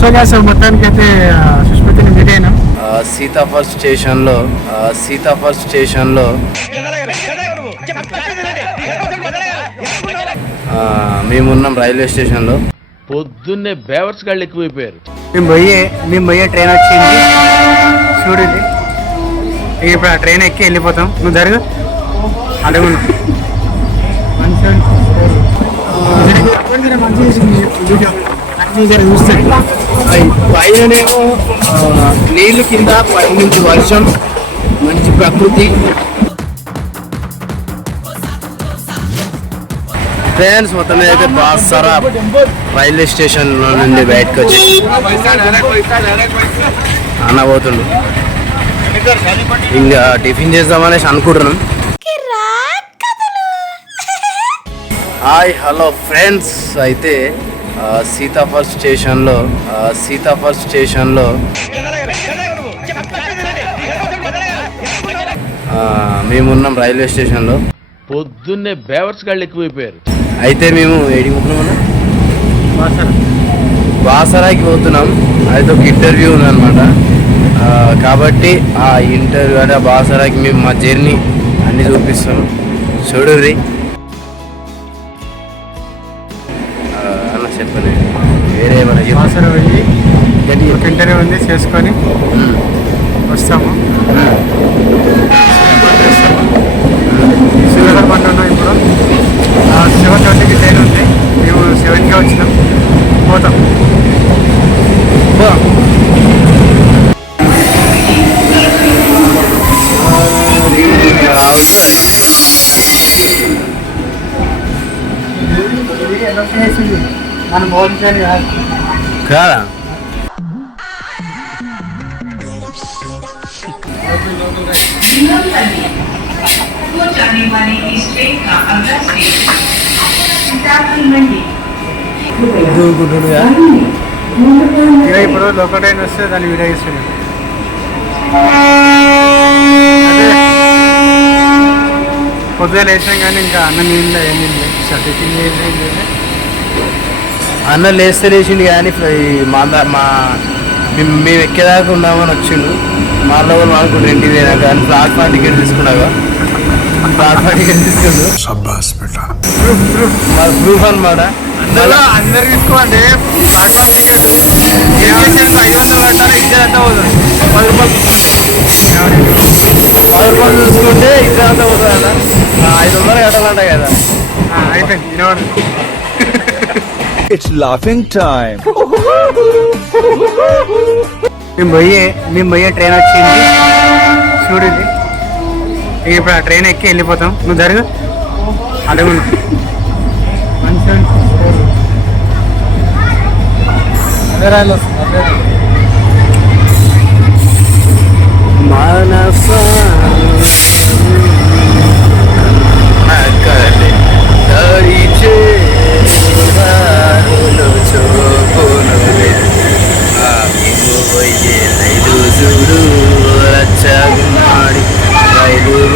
So gas మొత్తానికి అయితే సుష్మితని meet అయినాం సీతాఫల్ స్టేషన్లో మేమున్నాం రైల్వే స్టేషన్లో. పొద్దున్నే బేవర్స్ గాళ్ళు ఎక్కువైపోయారు. మేము పోయే ట్రైన్ వచ్చింది చూడండి. ఇప్పుడు ఆ ట్రైన్ ఎక్కి వెళ్ళిపోతాం. నువ్వు జరుగు అడుగు. పైననేమో నీళ్లు, కింద పైనుంచి వర్షం, మంచి ప్రకృతి. ఫ్రెండ్స్ మొత్తం మీద అయితే బాసరా రైల్వే స్టేషన్ నుండి బయటకు వచ్చి అనబోతుండు. ఇంకా టిఫిన్ చేద్దామనేసి అనుకుంటున్నాం. హాయ్ హలో ఫ్రెండ్స్, అయితే సీతాఫల్ స్టేషన్లో మేమున్నాం రైల్వే స్టేషన్లో. పొద్దున్నే బేవర్స్ గాళ్ళు ఎక్కువైపోయారు. అయితే మేము ఏడిపోతున్నామన్నా బాసరాకి పోతున్నాం. అయితే ఒక ఇంటర్వ్యూ ఉందన్నమాట. కాబట్టి ఆ ఇంటర్వ్యూ అంటే బాసరాకి మేము మా జర్నీ అన్నీ చూపిస్తాం. చూడుర్రి అన్న చెప్పండి. వేరే ఏమైనా బాసర వెళ్ళి ఒక ఇంటర్వ్యూ ఉంది చేసుకొని వస్తాము. సూర్యాపేట ఉన్నాం. ఇప్పుడు 7:30కి ట్రైన్ ఉంది. మేము 7కి వచ్చినాం. పోతాం. మనం భోజనం కాదా ఇప్పుడు లోకల్ ట్రైన్ వస్తే దాన్ని వినియోగిస్తున్నాం. పొద్దుగా లేచాం కానీ ఇంకా అన్నం నీళ్ళు ఏం టిఫిన్ అన్న లేస్తే లేచిండు కానీ మేము ఎక్కేదాకా ఉన్నామని వచ్చిండు. మాలో వాళ్ళు అనుకుంటు ఇంటికి పోయినా కానీ ప్లాట్ఫామ్ టికెట్ తీసుకున్నాగా. ప్లాట్ఫామ్ టికెట్ తీసుకుండు మా ప్రూఫ్ అనమాట. అందరు తీసుకోండి. ప్లాట్ఫామ్ టికెట్ 500 కట్టాలి. ఇచ్చేదంతా పోతుంది. 10 రూపాయలు చూసుకుంటే ఇచ్చేదంతా పోతుంది కదా. 500 కట్టాలంట కదా. అయిపోయింది. It's laughing time. మేము పోయే ట్రైన్ వచ్చింది చూడండి. ఇప్పుడు ఆ ట్రైన్ ఎక్కి వెళ్ళిపోతాం. నువ్వు జరుగు అడుగు.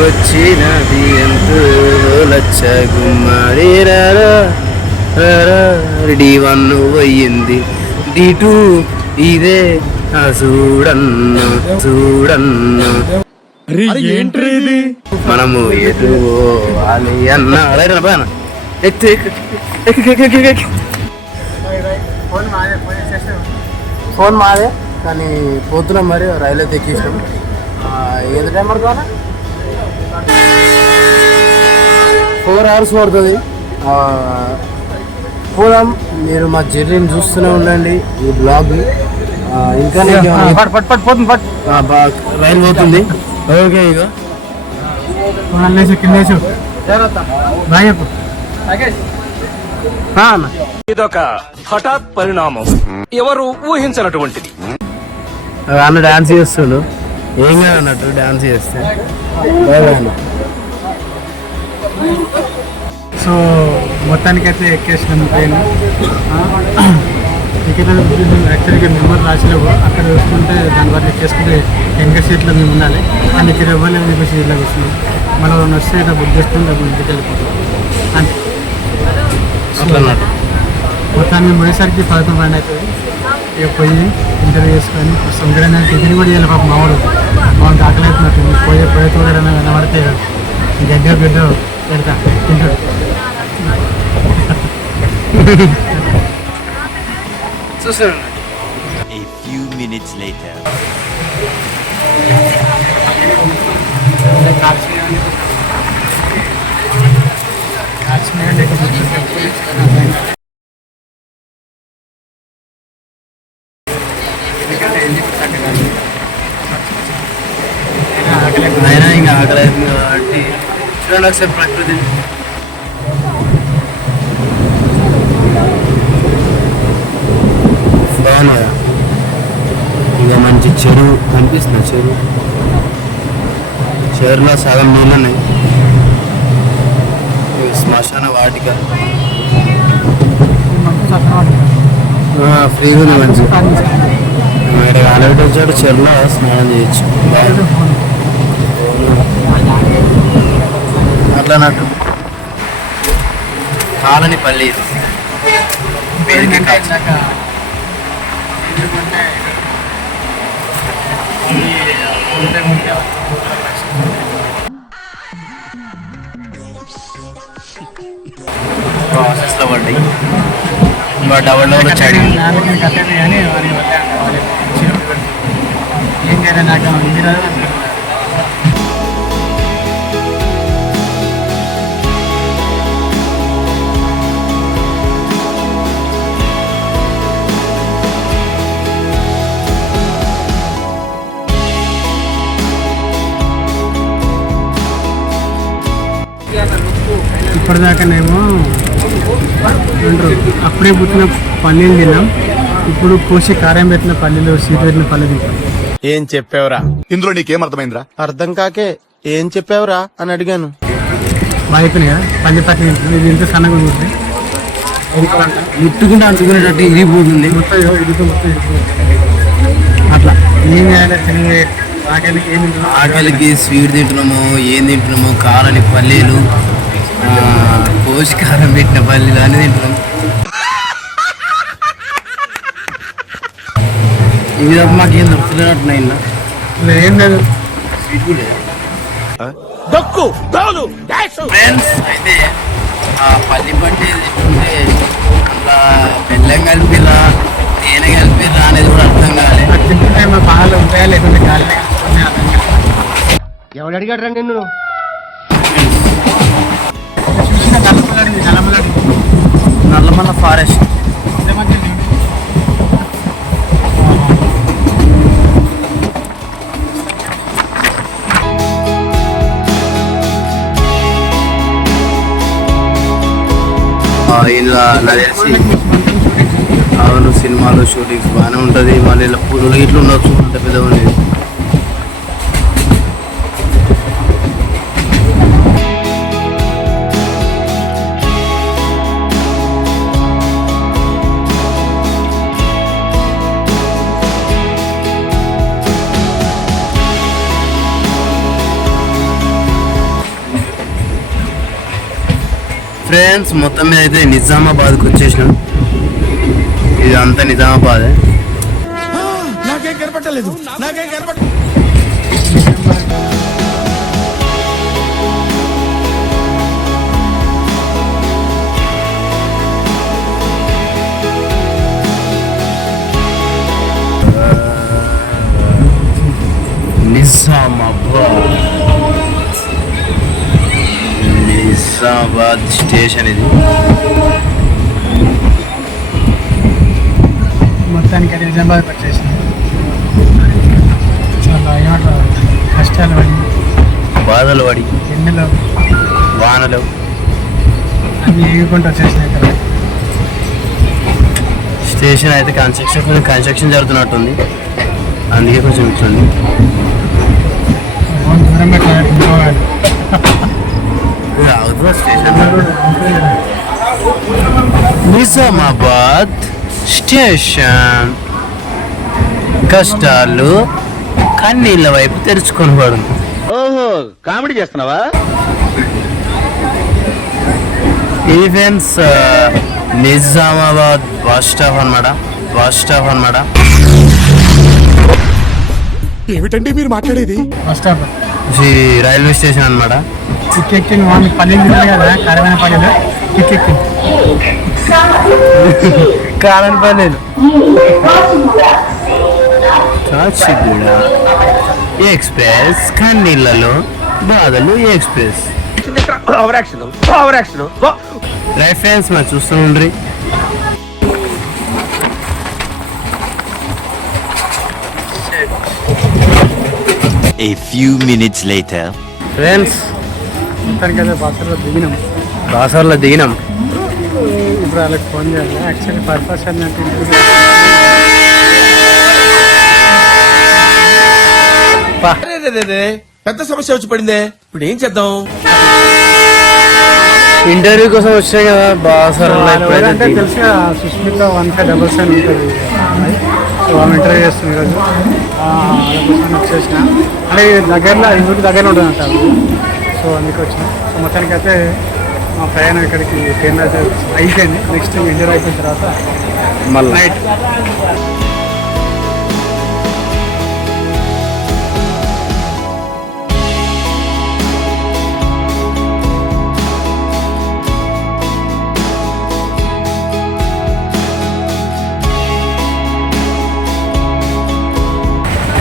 వచ్చినది ఎంతో లచ్చ గుమ్మడి D1 పోయింది, D2 ఇదే చూడన్న మనము ఎటు పోవాలి అన్న ఫోన్ మాదే కానీ పోతున్నాం. మరి రైలు ఎక్కించాం. ఏది టైం పడుతుందా? 4 hours పడుతుంది. పోదాం. మీరు మా జర్నీని చూస్తూనే ఉండండి ఈ బ్లాగ్. ఇంకా రైలు పోతుంది. ఓకే ఇక ఇదొక హఠాత్ పరిణామం, ఎవరు ఊహించినటువంటిది. అన్న డాన్స్ చేస్తుండు. ఏం కాదు అన్నట్టు డాన్స్ చేస్తే. సో మొత్తానికైతే ఎక్కేసినాం ట్రైన్. టికెట్ యాక్చువల్గా నెంబర్ రాసిలేవు. అక్కడ చూసుకుంటే దాని వల్ల ఎక్కేసుకుంటే వెనక సీట్లో మేము ఉండాలి. కానీ ఇక్కడ ఇవ్వలేదు చెప్పి సీట్లో కూర్చున్నాం. మనం వస్తే బుక్ చేసుకుని డబ్బులు ఇంటికి వెళ్ళిపోతాం అంతే. అట్లా అన్నట్టు మొత్తాన్ని మేము పోయేసరికి 11 అవుతుంది. ఇక పోయి ఇంటర్వ్యూ చేసుకొని వస్తాం. ఇక్కడ టిఫిన్ కూడా చేయాలి పాపం మావాడు ఆకలి అవుతున్నట్టుంది. పోయే తోడైనా కనబడితే గడ్డ పెడతా తింటాడు. చూసాను. A few minutes later. అయినా ఇంకా ఆకలి అవుతుంది కాబట్టి చూడండి ఒకసారి ప్రకృతి. బాగున్నాయా? ఇక మంచి చెరువు కనిపిస్తుంది. చెరువులో సగం నీళ్ళు ఉన్నాయి. శ్మశాన వాటిక ఫ్రీగా ఉంది మంచిగా. ఇక్కడ ఆలబెట్టి వచ్చాడు. చెరువులో స్నానం చేయొచ్చు. అట్లా నట్టు కాలని పల్లి ప్రాసెస్లో పడ్డాయి. డబల్ వచ్చాడు. ఏం చేయాలి నాకు ఇది రాదు. ఇప్పటిదాకానేమో అప్పుడే పుట్టిన పల్లీలు తిన్నాం. ఇప్పుడు కోసి కారం పెట్టిన పల్లీలు, సీట్ పెట్టిన పల్లె తింటాం. ఏం చెప్పావురా? ఇందులో నీకేం అర్థమైందిరా? అర్థం కాకే ఏం చెప్పావురా అని అడిగాను. బాగా అయిపోయినాయి కదా పల్లి పట్టి తింటాం. ఇది ఇంత సన్నగా ఉంటుంది. ముట్టుకుంటే అంటుకునేటట్టు ఇరిగిపోతుంది. మొత్తం ఇరిగిపోతుంది. అట్లా ఏం చేయాలి తినే ఆకలికి ఏం తింటున్నాం. ఆకలికి స్వీట్ తింటున్నాము. ఏం తింటున్నాము? కారని పల్లీలు, పోషకారం పెట్టిన పల్లీలు అని తింటున్నాము. ఇవి తప్ప మాకేం దొరుకుతున్నట్టున్నాయి. ఏం లేదు. ఫ్రెండ్స్ అయితే ఆ పల్లి పట్టి తింటుంటే అట్లా బెల్లం కలిపిరా తేనె కలిపిరా అనేది కూడా అర్థం కాలేదు. తింటుంటే మా పాలు ఉంటాయా లేకుంటే గాలినే ఎవడు అడిగాడు నిన్ను? నల్లమల్ల ఫారెస్ట్ ఇలా నాకు తెలిసి అవును సినిమాలో షూటింగ్స్ బాగానే ఉంటుంది. మళ్ళీ ఇలా పూలు ఇట్లా ఉండొచ్చు. అంత పెద్ద ఉండేది. ఫ్రెండ్స్ మొత్తం మీద అయితే నిజామాబాద్కి వచ్చేసినాం. ఇది అంతా నిజామాబాదే. నాకేం కనపట్టలేదు. నిజామాబాద్ స్టేషన్ ఇది. మొత్తానికి అది నిజామాబాద్ వచ్చేసింది. చాలా ఏమంటారు కష్టాలు పడి బాధలు పడి ఎండలో వానలు అన్ని ఎగుకుంటూ వచ్చేసినాయి కదా. స్టేషన్ అయితే కన్స్ట్రక్షన్ జరుగుతున్నట్టుంది. అందుకే కొంచెం ఇట్లుంది. దూరం పెట్టాలి. స్టేషన్ నిజామాబాద్ స్టేషన్ కష్టాలు కన్నీళ్ళ వైపు తెరుచుకొని పడును. ఓహో కామెడీ చేస్తున్నావా? ఈవెంట్స్ నిజామాబాద్ బస్ స్టాప్ అన్నమాట. ఏమిటండి మీరు మాట్లాడేది? బస్ స్టాప్ ఇది రైల్వే స్టేషన్ అన్నమాట. కిక్కెక్కి వాళ్ళు పల్లెలు తిన్నాయి కదా, కరమైన పల్లెలు కిక్కెక్కి కాలని పల్లెలు కాచిగూడ ఎక్స్ప్రెస్, కన్నీళ్ళలో బాధలు ఎక్స్ప్రెస్. రైట్ ఫ్రెండ్స్, మరి చూస్తూ ఉండ్రి. A few minutes later. Friends, మొత్తానికి అయితే బాసర్లో దిగినాం. ఇప్పుడు వాళ్ళకి ఫోన్ చేయాలి. యాక్చువల్లీ పర్పస్ ఏంటంటే పెద్ద సమస్య వచ్చి పడిందే, ఇప్పుడు ఏం చేద్దాం? ఇంటర్వ్యూ కోసం వచ్చాయి కదా బాసర్లో. అంటే తెలుసుగా సుష్మిత 1577 ఉంటుంది. సో ఆమె ఇంటర్వ్యూ చేస్తుంది ఈరోజు. వాళ్ళ కోసం వచ్చేసిన అంటే దగ్గరలో ఊరికి దగ్గర ఉంటుంది అంటారు. సో అందుకు వచ్చిన. సో మొత్తానికి అయితే మా ప్రయాణం ఇక్కడికి ట్రైన్ అయితే అయిపోయింది. నెక్స్ట్ ఇంటర్వ్యూ అయిపోయిన తర్వాత మళ్ళీ నైట్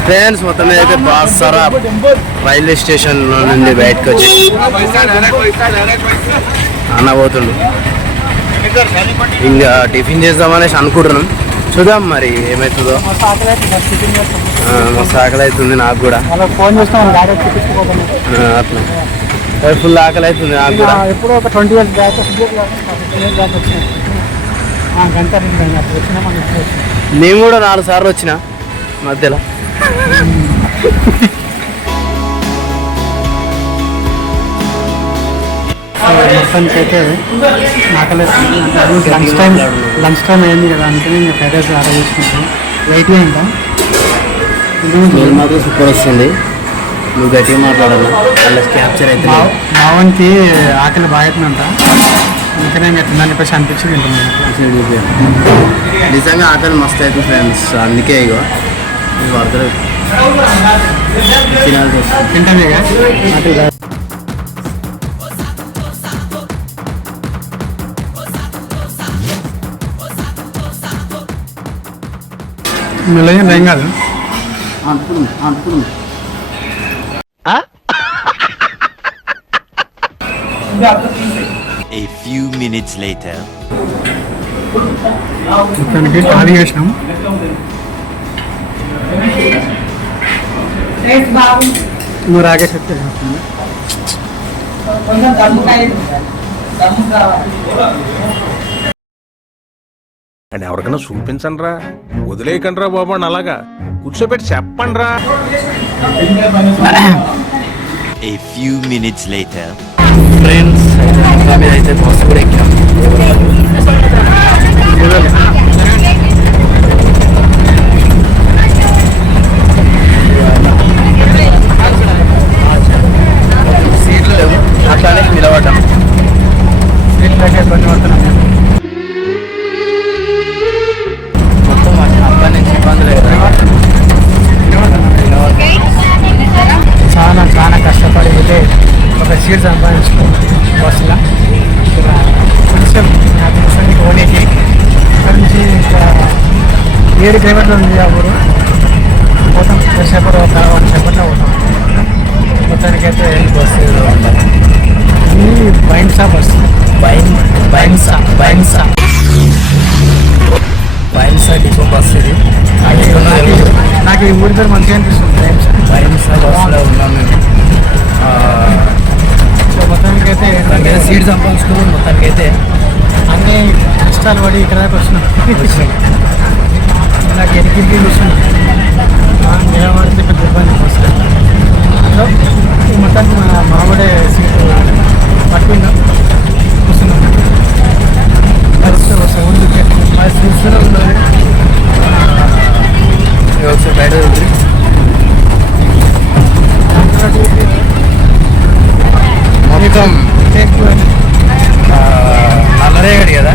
ఫ్రెండ్స్, మొత్తం మీద అయితే బాసర రైల్వే స్టేషన్ నుండి బయటకు వచ్చి అన్నబోతుండు. ఇంకా టిఫిన్ చేద్దామనేసి అనుకుంటున్నాం. చూద్దాం మరి ఏమవుతుందో. మస్తు ఆకలి అవుతుంది నాకు కూడా. వాళ్ళకి ఫోన్ చేస్తాం గాడి చూపించుకోకుండా అట్లా ఫుల్ ఆకలి అవుతుంది నాకు కూడా. ఎప్పుడో ఒక 20 years బ్యాక్ 15 years బ్యాక్ వచ్చినాయి. గంట అప్పుడు వచ్చినా మనం నేను కూడా 4 సార్లు వచ్చిన మధ్యలో. మొత్తానికి అయితే ఆకలి లంచ్ టైం అయింది కదా, అందుకని ఇంకా ఫ్రైడ్ రైస్ ఆర్డర్ చేసుకుంటాం. వెయిట్ ఇంకా స్మెల్ మాత్రం సూపర్ వస్తుంది. నువ్వు గట్టిగా మాట్లాడాలి, వాళ్ళ క్యాప్చర్ అయితే. మావన్కి ఆకలి బాగా అవుతుందంట, అందుకనే ఇంకా తిన్నాను చెప్పేసి అనిపించింది. నిజంగా ఆకలి మస్తు అవుతుంది ఫ్రెండ్స్. అందుకే ఇగో వరదలు తినాల్సి వస్తుంది. తింటానే ఆకలి మెల్లగా ఏం కాదు. A few minutes later. మొత్తానికి ఖాళీ చేసినాం. నువ్వు రాకేష్ వస్తే అని ఎవరికైనా చూపించండి రా, వదిలేయకండి రా బాబు అని అలాగా కూర్చోబెట్టి చెప్పండి రా. A few minutes later. Friends, అయితే బస్సు కూడా ఎక్కాం. సీట్లు లేవు, అట్లానే నిలబడ్డాం. సీట్లకి ఇబ్బంది పడుతున్నాం. మొత్తం అక్కడి నుంచి ఇబ్బందులు చాలా కష్టపడి అయితే ఒక సీట్ సంపాదించుకో బస్సులో. కొంచెం ఓనికి అక్కడి నుంచి 7 కిలోమీటర్లు ఉంది ఆ ఊరు. పోతాం సేపట్లో పోతాం. మొత్తానికి అయితే బస్సు ఇది Bhainsa bus. Bhainsa depot bus ఇది. నాకు ఈ ఊరి పేరు మంచిగా అనిపిస్తుంది. బైన్సా బస్సులో ఉన్నాం మేము. సో మొత్తానికి అయితే సీట్ సంపాదించుకున్నాం. మొత్తానికి అయితే అన్నీ కష్టాలు పడి ఇక్కడ దాకా వచ్చినాం. నాకు ఎదిగి కూర్చున్నాం. నిలబడితే పెద్ద ఇబ్బంది వస్తుంది. సో మొత్తానికి మా మామిడే సీటు పట్టుకున్నాం, కూర్చున్నాం. సౌండ్ మా సీట్స్లో ఉన్నది. ఒకసారి బయట ఉంది. మొత్తం నల్లరేగడి కదా,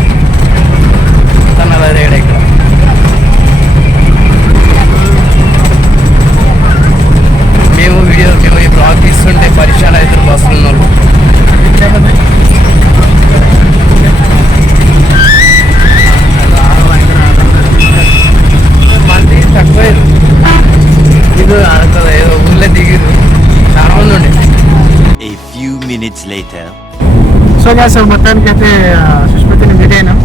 ఓకేగా. సో మొత్తానికి అయితే సుష్మితని మీట్ అయినాం.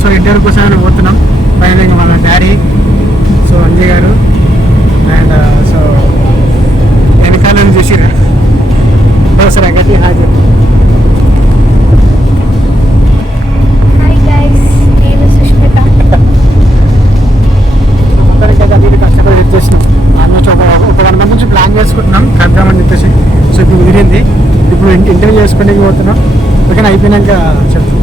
సో ఇంటర్వ్యూ కోసం పోతున్నాం. పైన మన డాడీ, సో అంజయ్ గారు అండ్ సో వెనకాల చూసిరా సరే గట్టి హాజరు. హాయ్ గైస్, నేను సుష్మిత. మొత్తానికి అయితే అది కష్టపడి వచ్చేసినాం. ఆల్మోస్ట్ ఒక 1 మంత్ నుంచి ప్లాన్ చేసుకుంటున్నాం కడదామని చెప్పేసి. సో ఇప్పుడు కుదిరింది. ఇప్పుడు ఇంటర్వ్యూ చేసుకునే పోతున్నాం. ఓకేనా, అయిపోయినాక చెప్తాం.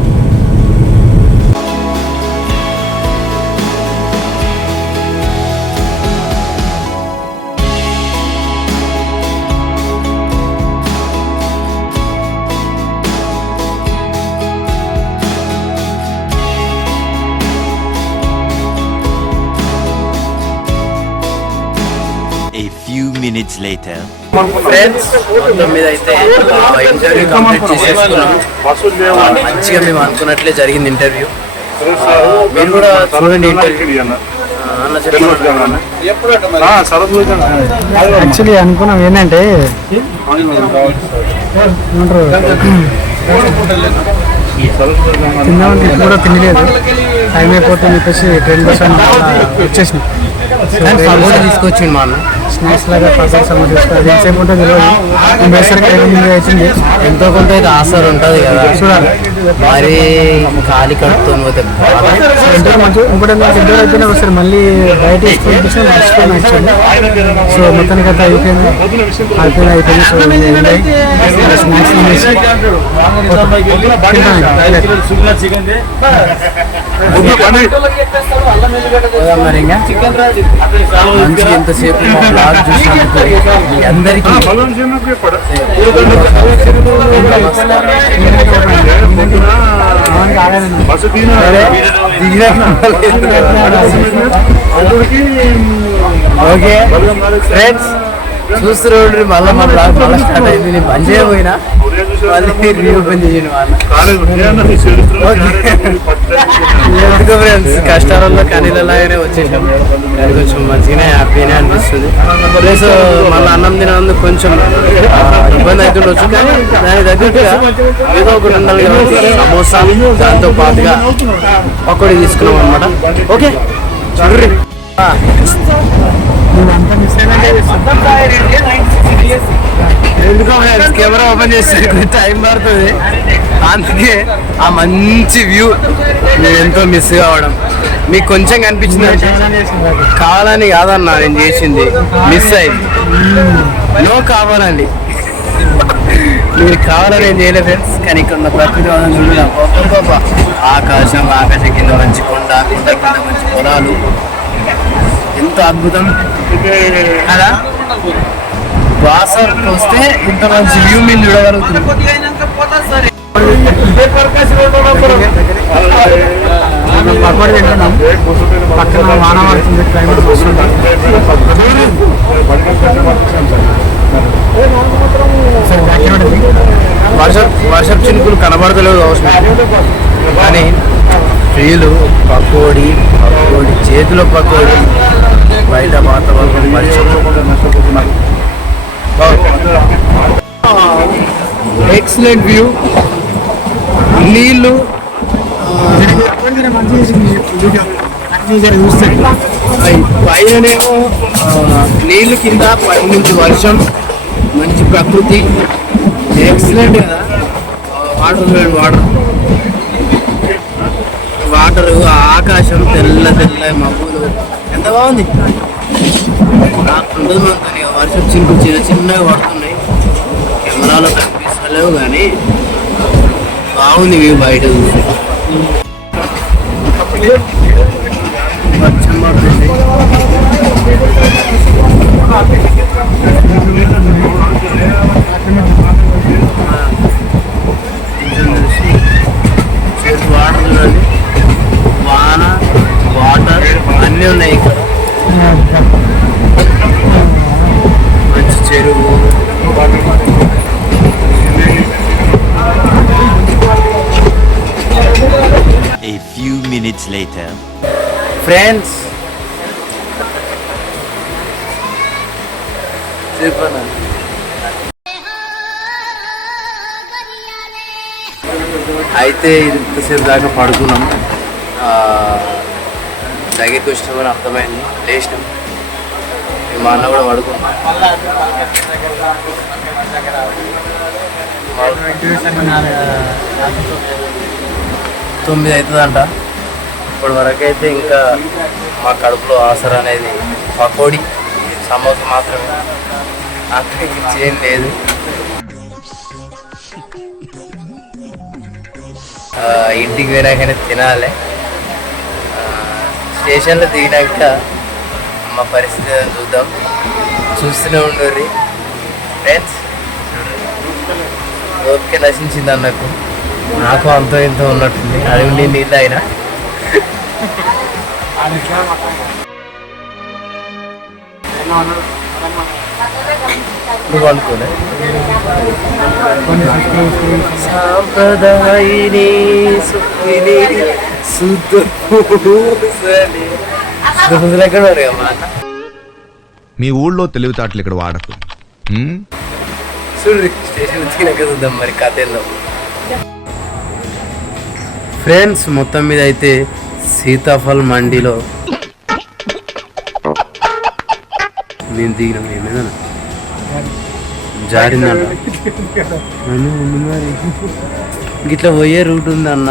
A few minutes later. Friends మొత్తం మీద అయితే ఇంటర్వ్యూ కంప్లీట్ చేసేసుకున్నాం. మంచిగా మేము అనుకున్నట్లే జరిగింది ఇంటర్వ్యూ. మీరు కూడా చూడండి ఇంటర్వ్యూ. అన్న చెప్పండి. యాక్చువల్లీ అనుకున్నాం ఏంటంటే తిన్నామంటే ఇప్పుడు కూడా తినలేదు, టైం అయిపోతుంది చెప్పేసి ట్రైన్ కోసం వచ్చేసినాం. తీసుకొచ్చింది మా అన్న. స్నాక్స్ లాగా పర్సెంట్ సమస్య తీసుకోవాలి. ఎంతసేపు ఉంటుంది తెలియదు. మేము వేసరికి 5 అవుతుంది. ఎంతో కొంత అయితే ఆసర్ ఉంటుంది కదా, చూడాలి. మరి ఖాళీ కడుపుతో పోతే ఇంటర్ మంచి ఇంకోటి ఇంటర్ అయిపోయినా ఒకసారి మళ్ళీ బయట తీసుకొని మర్చిపోయినా యాక్చువల్లీ. సో మొత్తానికి అయితే అయిపోయింది. సో స్నాక్స్ తినేసి మరి ఇంకా మంచి ఎంతసేపు మా బ్లాగ్ చూసినందుకు మీ అందరికీ ఓకే ఫ్రెండ్స్ చూస్తున్నారు. మళ్ళీ మా బ్లాగ్ మళ్ళీ స్టార్ట్ అయింది. నేను బంద్ చేయబోయినా మళ్ళీ రీఓపెన్ చేయండి ఎందుకు ఫ్రెండ్స్, కష్టాలలో కనీలలాగానే వచ్చేసాం. అది కొంచెం మంచిగానే హ్యాపీనే అనిపిస్తుంది. ప్లస్ మళ్ళీ అన్నం తినందుకు కొంచెం ఇబ్బంది అవుతుండొచ్చు, కానీ దాని తగ్గట్టుగా ఏదో ఒకటి ఉండాలి కాబట్టి సమోసా దాంతో పాటుగా పకోడీ తీసుకున్నాం అనమాట. ఓకే చూడండి. ఎందుకో కెమెరా ఓపెన్ చేస్తే టైం పడుతుంది, అందుకే ఆ మంచి వ్యూ నేను ఎంతో మిస్ కావడం మీకు కొంచెం కనిపించింది. కావాలని కాదన్నా నేను చేసింది, మిస్ అయింది. నో కావాలండి, మీరు కావాలని నేను చేయలేదు ఫ్రెండ్స్. కానీ ఇక్కడ ఉన్న ప్రకృతి చూడడం ఆకాశం కింద మంచి కొండ కింద మంచి పొలాలు, ఎంతో అద్భుతం కదా. బాసర్కి వస్తే ఇంత మంచి వ్యూ మీరు చూడగలుగుతుంది. పకోడీ తింటున్నాం. పక్కన వాన పడుతుంది, క్లైమేట్ వస్తుంది. వర్షపు చినుకులు కనబడతలేదు అవసరం, కానీ ఫీలు పకోడీ చేతిలో పకోడీ, బయట వాతావరణం ఎక్సలెంట్ వ్యూ, నీళ్ళు పైననేమో నీళ్ళు, కింద పై నుంచి వర్షం, మంచి ప్రకృతి, ఎక్సలెంట్ కదా. వాటర్ ఆకాశం తెల్ల మబ్బులు, ఎంత బాగుంది. నాకు ఉండదు మనతో వర్షం చినుకులు చిన్నగా పడుతున్నాయి, కెమెరాలో కనిపిస్తలేవు, కానీ బాగుంది వ్యూ బయట చూసి. వర్షం పడుతుంది. వాటర్ చూడండి, వాన వాటర్ అన్నీ ఉన్నాయి ఇక్కడ. మంచి చెరువు, A few minutes later. Friends చెప్పనా అయితే ఇంతసేపు దాకా పడుకున్నాం. దగ్గరికి వచ్చినామని అర్థమైంది, లేచినాం. మా అన్న కూడా పడుకున్నాం. తొమ్మిది అవుతుందంట. ఇప్పటి వరకు అయితే ఇంకా మా కడుపులో ఆసర అనేది పకోడీ సమోసా మాత్రమే, అక్కడికి ఏం లేదు. ఇంటికి పోయినాకనే తినాలి. స్టేషన్లో దిగినాక మా పరిస్థితి చూద్దాం, చూస్తూనే ఉండరు ఫ్రెండ్స్. ఓకే, నశించింది అన్నకు, నాకు అంత ఇంత ఉన్నట్టుంది. అది ఉండి నీళ్ళు అయినా నువ్వు అనుకోలే. సాంప్రదాయిని సుఖిని శుద్ధ ఎక్కడ మా అన్న మీ ఊళ్ళో తెలివితేటలు ఇక్కడ వాడకు. చూడ్రి స్టేషన్ తినక చూద్దాం మరి కథ ఏందో. ఫ్రెండ్స్, మొత్తం మీద అయితే సీతాఫల్ మండిలో మేము దిగినాం. ఏమైనా జారిందంట. మరి ఇట్లా పోయే రూట్ ఉందన్న,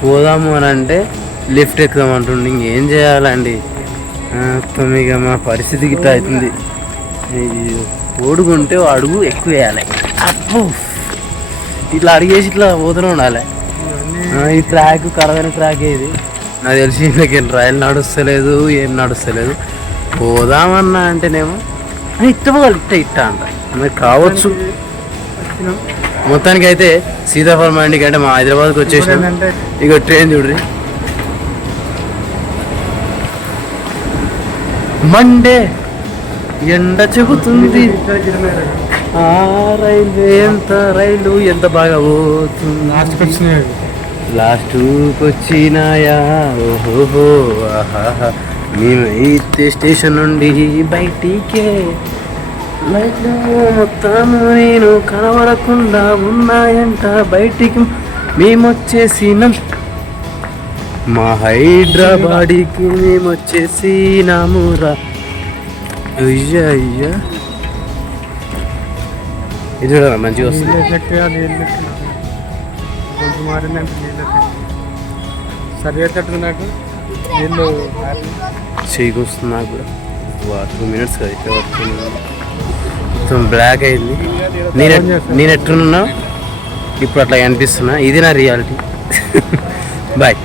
పోదాము అని అంటే లిఫ్ట్ ఎక్కుదాం అంటుండే. ఇంకేం చేయాలండి, ఇక మా పరిస్థితి గిట్లా అవుతుంది. ఓడుకుంటే అడుగు ఎక్కువ వేయాలి. అప్పు ఇట్లా అడిగేసి ఇట్లా పోతూనే ఉండాలి. ఈ ట్రాక్ కరవైన ట్రాక్ ఇది. నాకు తెలిసి ఇంట్లోకి రైలు నడుస్తలేదు, ఏం నడుస్తలేదు. పోదామన్నా అంటేనేమో ఇట్టపోవాలి, ఇట్ట అంట. మరి కావచ్చు. మొత్తానికి అయితే సీతాఫల్ మండికి అంటే మా హైదరాబాద్కి వచ్చేసినాం. ఇక ట్రైన్ చూడ్రి, మండే ఎండ చెబుతుంది. ఆ రైలు ఎంత బాగా పోతుంది. లాస్ట్కి వచ్చినాయా, ఓహోహో ఆహాహా. మేమైతే స్టేషన్ నుండి బయటికే లైట్లు మొత్తము నేను కనబడకుండా ఉన్నాయంట. బయటికి మేమొచ్చేసినాం, మా హైదరాబాద్కి మేమొచ్చేసినామురా. అయ్యా అయ్యా, ఇది చూడాలి మంచిగా వస్తుంది. సరిగేటట్టు నాకు నీళ్ళు చెయ్యికి వస్తుంది. నాకు కూడా 2 minutes కదా ఇక్కడ మొత్తం బ్లాక్ అయింది. నేను ఎట్లున్నా ఇప్పుడు అట్లా కనిపిస్తున్నా. ఇది నా రియాలిటీ. బాయ్.